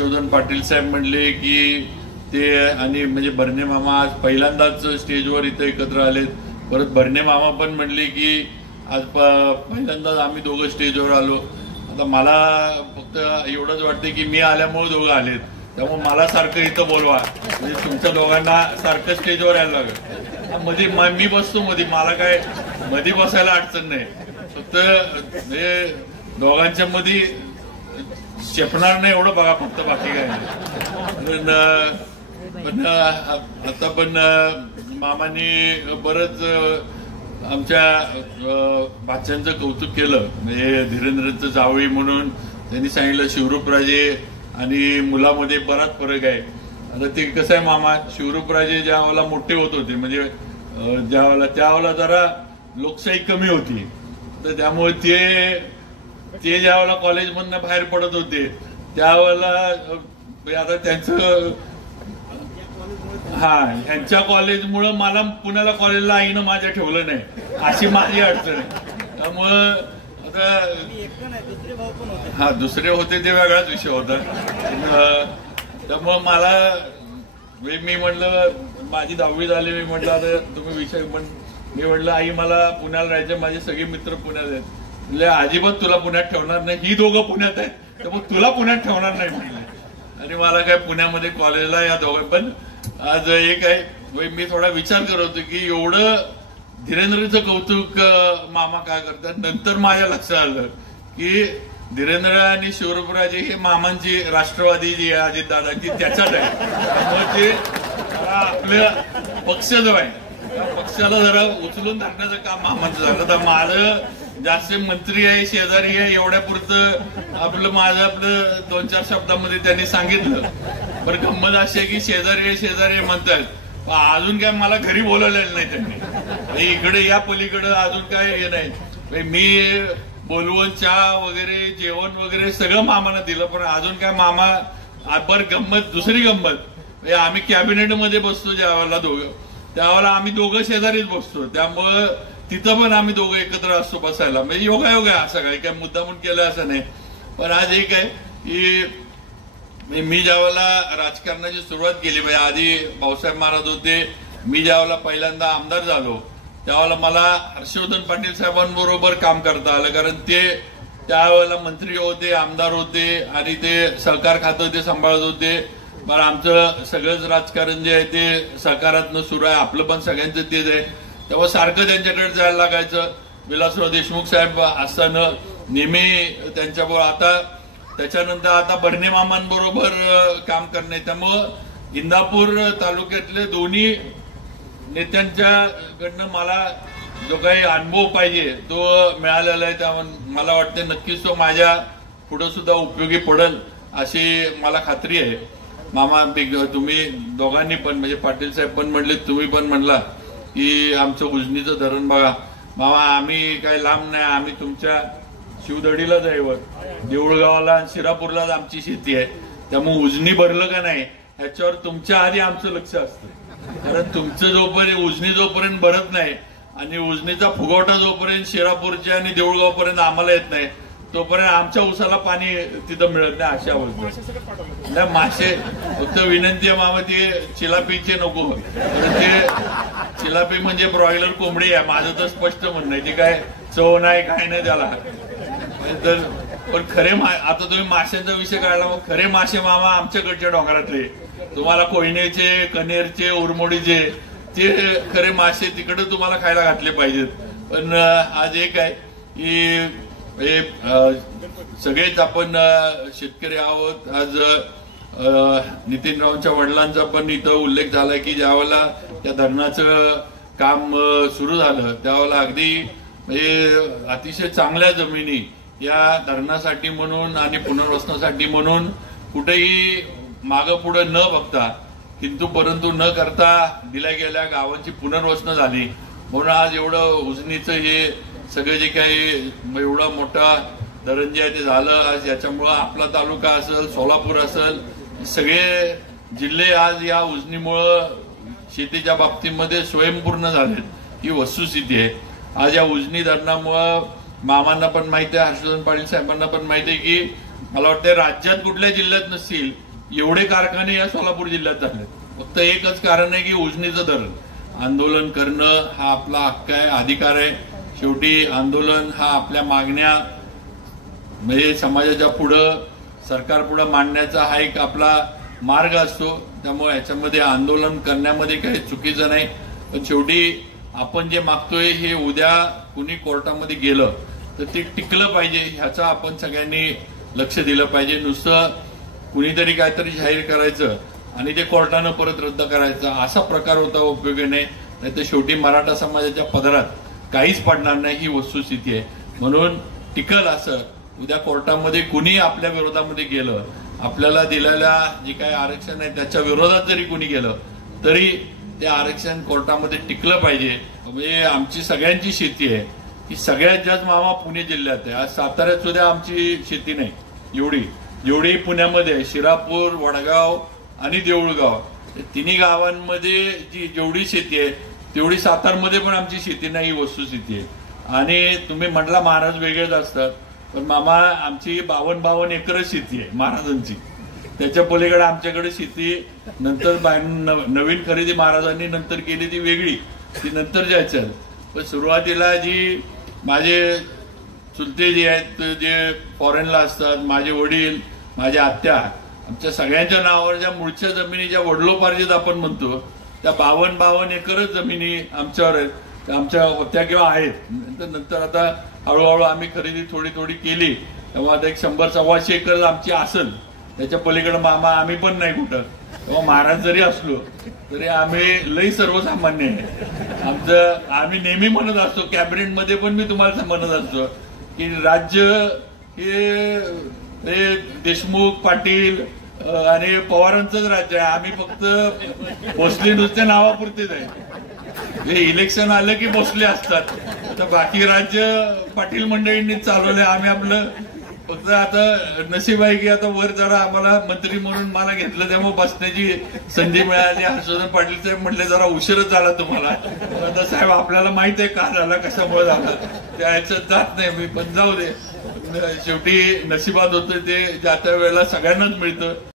हर्षवर्धन पाटील साहेब म्हणले की ते आणि म्हणजे भरणे मामा आज पहिल्यांदाच स्टेजवर इथं एकत्र आलेत. परत भरणे मामा पण म्हणले की आज पहिल्यांदाच आम्ही दोघं स्टेजवर आलो. आता मला फक्त एवढंच वाटतं की मी आल्यामुळे दोघं आलेत, त्यामुळे मला सारखं इथं बोलवा, म्हणजे तुमच्या दोघांना सारखं स्टेजवर यायला लागेल. मध्ये मी बसतो मध्ये, मला काय मध्ये बसायला अडचण नाही, फक्त म्हणजे दोघांच्या मध्ये शेपणार नाही एवढं बघा फक्त, बाकी काय नाही. पण आता पण मामांनी बरंच आमच्या भाच्यांचं कौतुक केलं. म्हणजे धीरेंद्रचं जावळी म्हणून त्यांनी सांगितलं शिवरूपराजे आणि मुलामध्ये बराच फरक आहे. आता ते कसं आहे मामा, शिवरूपराजे ज्या वेळेला मोठे होत होते म्हणजे त्यावेळेला जरा लोकशाही कमी होती, तर त्यामुळे ते ज्या वेळेला कॉलेजमधनं बाहेर पडत होते त्यावेळेला आता त्यांचं ह्यांच्या कॉलेजमुळं मला पुण्याला कॉलेजला आईनं माझ्या ठेवलं नाही, अशी माझी अडचण आहे. त्यामुळं आता दुसरे होते ते वेगळाच विषय होता. त्यामुळं मला मी म्हटलं माझी 10वी झाली, मी म्हटलं आता तुम्ही विषय मी म्हटलं आई मला पुण्याला राहायचं, माझे सगळे मित्र पुण्यात आहेत. म्हणजे अजिबात तुला पुण्यात ठेवणार नाही, ही दोघं पुण्यात आहेत त्यामुळे तुला पुण्यात ठेवणार नाही म्हटलं. आणि मला काय पुण्यामध्ये कॉलेजला या दोघं पण आज एक आहे. मी थोडा विचार करत होतो की एवढं धीरेंद्रचं कौतुक मामा काय करतात. नंतर माझ्या लक्षात आलं की धीरेंद्र आणि शिवरूपराजे हे मामांची राष्ट्रवादी जी आहे अजितदादांची त्याच्यात आहे. त्यामुळे ते आपल्या पक्ष जो आहे त्या पक्षाला जरा उचलून धरण्याचं काम मामांचं झालं. तर माझं जास्त मंत्री आहे शेजारी आहे एवढ्या पुरतं माझं 2-4 शब्दामध्ये त्यांनी सांगितलं. बरं गंमत अशी आहे की शेजारी म्हणतात, अजून काय मला घरी बोलवलेलं नाही त्यांनी, इकडे या पलीकडे अजून काय हे नाही. मी बोलवून चहा वगैरे जेवण वगैरे सगळं मामानं दिलं, पण अजून काय मामा बरं गंमत दुसरी गंमत, आम्ही कॅबिनेटमध्ये बसतो ज्यावेळेला दोघं, त्यावेळेला आम्ही दोघं शेजारीच बसतो, त्यामुळं तिथं पण आम्ही दोघं एकत्र असतो बसायला. म्हणजे योगायोग आहे असं काय मुद्दा म्हणून केलं असं नाही. पण आज एक आहे की मी ज्यावेळेला राजकारणाची सुरुवात केली, म्हणजे आधी भाऊसाहेब महाराज होते, मी ज्यावेळेला पहिल्यांदा आमदार झालो त्यावेळेला मला हर्षवर्धन पाटील साहेबांबरोबर काम करता आलं, कारण ते त्यावेळेला मंत्री होते, आमदार होते आणि ते सहकार खातं ते सांभाळत होते. पण आमचं सगळंच राजकारण जे आहे ते सहकारातनं सुरू आहे, आपलं पण सगळ्यांचं तेच आहे. तेव्हा सारखं त्यांच्याकडे जायला लागायचं. विलासराव देशमुख साहेब असताना नेहमी त्यांच्याबरोबर, आता त्याच्यानंतर आता भरणे मामांबरोबर काम करणे, त्यामुळं इंदापूर तालुक्यातले दोन्ही नेत्यांच्याकडनं मला जो काही अनुभव पाहिजे तो मिळालेला आहे. त्यामुळे मला वाटतं नक्कीच तो माझ्या पुढे सुद्धा उपयोगी पडेल अशी मला खात्री आहे. मामा तुम्ही दोघांनी पण म्हणजे पाटील साहेब पण म्हणले, तुम्ही पण म्हणला की आमचं उजनीचं धरण बघा. मामा आम्ही काही लांब नाही, आम्ही तुमच्या शिवदडीला जाईवर देऊळगावाला आणि शिरापूरलाच आमची शेती आहे, त्यामुळे उजनी भरलं का नाही ह्याच्यावर तुमच्या आधी आमचं लक्ष असतं. कारण तुमचं जोपर्यंत उजनी जोपर्यंत भरत नाही आणि उजनीचा फुगवटा जोपर्यंत शिरापूरच्या आणि देऊळगावपर्यंत आम्हाला येत नाही तोपर्यंत आमच्या उसाला पाणी तिथं मिळत नाही. अशा अवस्था मासे फक्त विनंती आहे मामा ते चिलापीचे नको, ते चिलापी म्हणजे ब्रॉयलर कोंबडी आहे, माझं तर स्पष्ट म्हणणं आहे. ते काय चव नाही काय नाही त्याला. तर पण खरे आता तुम्ही माशांचा विषय काढला, मग खरे मासे मामा आमच्याकडच्या डोंगरातले, तुम्हाला कोयनेचे कनेरचे उरमोडीचे ते खरे मासे तिकडे तुम्हाला खायला घातले पाहिजेत. पण आज एक आहे की सगळेच आपण शेतकरी आहोत. आज नितीनरावांच्या वडिलांचा पण इथं उल्लेख झालाय की ज्यावेळेला त्या धरणाचं काम सुरू झालं त्यावेळेला अगदी म्हणजे अतिशय चांगल्या जमिनी या धरणासाठी म्हणून आणि पुनर्वसनासाठी म्हणून कुठेही मागं पुढं न बघता किंतु परंतु न करता दिल्या गेल्या गावांची पुनर्वसन झाली. म्हणून आज एवढं उजनीचं हे सगळं जे काही एवढा मोठा धरण जे आहे ते झालं. आज याच्यामुळं आपला तालुका असेल, सोलापूर असेल, सगळे जिल्हे आज या उजनीमुळं शेतीच्या बाबतीमध्ये स्वयंपूर्ण झालेत, ही वस्तुस्थिती आहे. आज या उजनी धरणामुळं मामांना पण माहिती आहे, हर्षवर्धन पाटील साहेबांना पण माहिती आहे की मला वाटतं राज्यात कुठल्या जिल्ह्यात नसतील एवढे कारखाने या सोलापूर जिल्ह्यात झाले. फक्त एकच कारण आहे की उजनीचं धरण. आंदोलन करणं हा आपला हक्क आहे, अधिकार आहे. शेवटी आंदोलन हा आपल्या मागण्या म्हणजे समाजाच्या पुढं सरकार पुढं मांडण्याचा हा एक आपला मार्ग असतो. त्यामुळे याच्यामध्ये आंदोलन करण्यामध्ये काही चुकीचं नाही. पण शेवटी आपण जे मागतोय हे उद्या कुणी कोर्टामध्ये गेलं तर ते टिकलं पाहिजे, ह्याचा आपण सगळ्यांनी लक्ष दिलं पाहिजे. नुसतं कुणीतरी काहीतरी जाहीर करायचं आणि ते कोर्टानं परत रद्द करायचं असा प्रकार होता उपयोगी नाही. तर शेवटी मराठा समाजाच्या पदरात काहीच पडणार नाही, ही वस्तुस्थिती आहे. म्हणून टिकल असं उद्या कोर्टामध्ये कुणी आपल्या विरोधामध्ये गेलं, आपल्याला दिलेल्या जे काही आरक्षण आहे त्याच्या विरोधात जरी कुणी गेलं तरी ते आरक्षण कोर्टामध्ये टिकलं पाहिजे. म्हणजे आमची सगळ्यांची शेती आहे की सगळ्यात जास्त मामा पुणे जिल्ह्यात आहे. आज साताऱ्यात सुद्धा आमची शेती नाही जेवढी पुण्यामध्ये आहे. शिरापूर, वडगाव आणि देऊळगाव तिन्ही गावांमध्ये जेवढी शेती आहे तेवढी सातारमध्ये पण आमची शेती नाही, ही वस्तुस्थिती आहे. आणि तुम्ही म्हटला महाराज वेगळेच असतात, पण मामा आमची 52 एकरच शेती आहे महाराजांची. त्याच्या पलीकडे आमच्याकडे शेती नंतर नवीन खरेदी महाराजांनी नंतर केली ती वेगळी, ती नंतर जायचं. पण सुरुवातीला जी माझे चुलते जे आहेत जे फॉरेनला असतात, माझे वडील, माझ्या आत्या, आमच्या सगळ्यांच्या नावावर ज्या मूळच्या जमिनी ज्या वडलोपार्जित आपण म्हणतो त्या 52 एकरच जमिनी आमच्यावर आहेत, आमच्या होत्या किंवा आहेत. नंतर आता हळूहळू आम्ही खरेदी थोडी केली, तेव्हा आता एक 100-125 एकर आमची असेल. त्याच्या पलीकडे मामा आम्ही पण नाही कुठं. तेव्हा महाराज जरी असलो तरी आम्ही लई सर्वसामान्य आहे. आम्ही नेहमी म्हणत असतो, कॅबिनेटमध्ये पण मी तुम्हाला म्हणत असतो की राज्य हे देशमुख, पाटील आणि पवारांचंच राज्य आहे. आम्ही फक्त भोसले नुसत्या नावापुरतेच आहे. हे इलेक्शन आलं की भोसले असतात, तर बाकी राज्य पाटील मंडळींनी चालवले. आम्ही आपलं फक्त आता नशीब आहे की आता वर जरा आम्हाला मंत्री म्हणून मला घेतलं, त्यामुळे बसण्याची संधी मिळाली. हर्षवर्धन पाटील साहेब म्हटले जरा उशीरच झाला तुम्हाला. आता साहेब आपल्याला माहित आहे का झाला, कशामुळे झाला, त्या ह्याच्यात जात नाही मी, पण जाऊ दे. शेवटी नशिबात होतं ते ज्या त्या वेळेला सगळ्यांनाच मिळतं.